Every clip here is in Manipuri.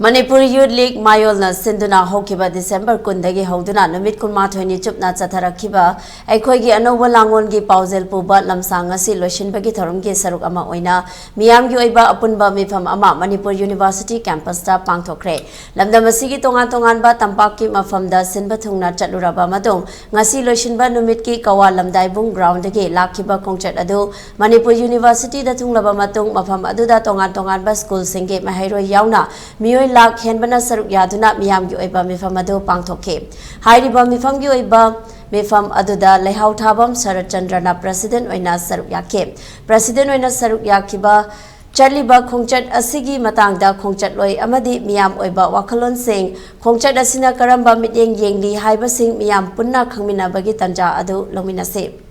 Manipuri Youth League MAYOL na Sinduna Hokiba December Kundagi Hoduna Numit Kunmathoni Chupna Chatarakiba Aikoigi Anouba Laang-on gi Paojel Puba Lamsang asi loisinlagani thorumgi saruk ama oina miyamgi oiba apunba mifam ama Manipur University campus ta pangthokre lamdam asigi tongan ba tampaki mafamda sinba thungna chatluraba madong ngasi loisinba numit ki kawa lamdaibung ground gi lakhiba khongchat adu Manipur University da thunglaba matong mafam aduda tongan ba school singe mahairo yauna miyoi Lakh henbana saruk yaduna miyam gi oiba mifam adu pangthokhe hairiba mifam gi oiba mifam aduda lehau thabam Sarat Chandrana president oina saruk yakhe president oina saruk yakiba Chaliba khongchat asigi matangda khongchat loi amadi miyam oiba wakhalon sing khongchat asina karamba mityeng yengli haiba sing miyam punna khangmina bagi tanja adu lominase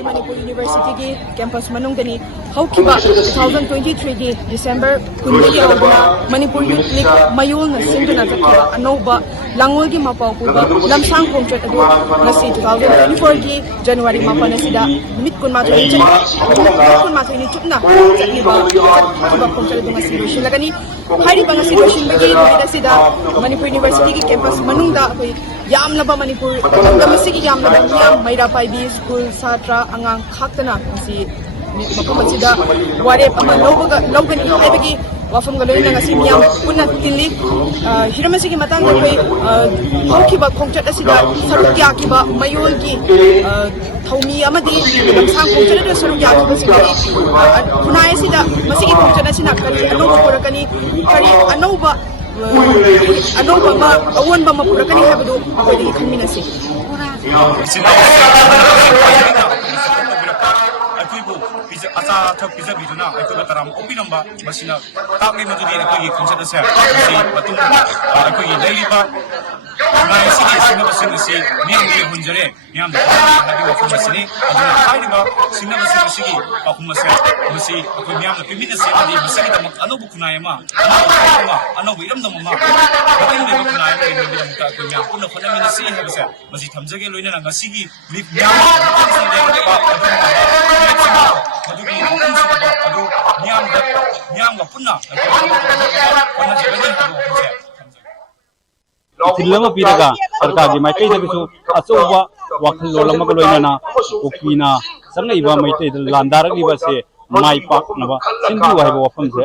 Manipur University campus manungdani haukiba 2023 December kundagi hawduna Manipur Youth League MAYOL na Sinduna Zakhiba Anouba Laang-on gi mapau Puba Lamsang khongchat adu ngasi 2024 gi January mapana sida numit kunmathoni chupna chaliba khongchat adu ngasi loisinlagani hairiba ngasi loisinbagi numit asida Manipur University gi campus manungda akoi yamlaba Manipur damasigi yamlaba miyam mairapai school satra angang khaktana si mapam asida warep ama logani haibagi wafam galoina ngasi miyam punna tinli hiramasigi matangda koi haukiba khongchat asida saruk yakiba MAYOL gi thaumi amadi lamsang khongchat adu saruk yakiba sigi punai asida masigi khongchat asina kari anouba purakani kari anouba ma awon ba mapurakani habadu akoi khaminasi Asa thak pizza biduna aikoba taram opinamba masina takli madudi aikogi khongchat ase si patung aikogi leiliba nai sigi sinaba singsi miyamgi hunjare miyam hadi wafam asini aduna hairiba sinaba singsi pakhum ase masi akoi miyam pimina se adi masigi tamak anobu kunayama anobu iram namama batin deba kunayama indi damta akoi miyam punna khonamina se habase masi thamjage loina ngasigi miyam Lama piraga sarkar di maikai dagisu asoba wakil lolama kaloina ukina samna iba maikai landarak iba se mai pak naba sindu wahai wafam se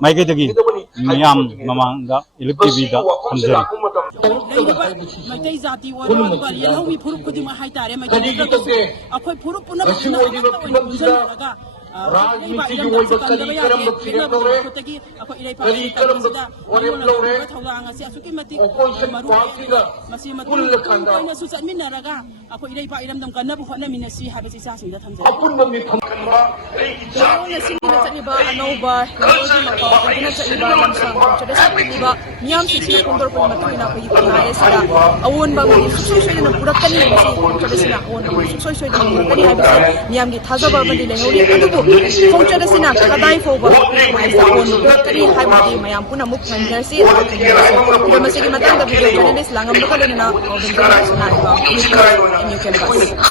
maikai dagi miyam mamanga ELITETV da hamzari Maitai zati wala bari yellow mi puruk kudi ma hai tare maitai akoi puruk puna puna राजनीति की वो कली करम बखिरे लोरे कली करम ओरे लोरे ओपोजिशन पार्टी का कुल लखंडा अपन मम्मी फंकनवा चलिबा अनौबा चलिबा लमसंग चलिबा मियाम सिसी कोंदर को मथुना को इनाय सदा अवोन बंग सुसोय पुरकनी चलिसना अवोन सुसोय पुरकनी हाबिसे मियाम की थाजबा बदि लेहौरी अदुबो khongchat asina kadai foba maisa on purakani haibadi mayam puna muk nganjasi masigi matang da video journalist langam bakalena organization na ba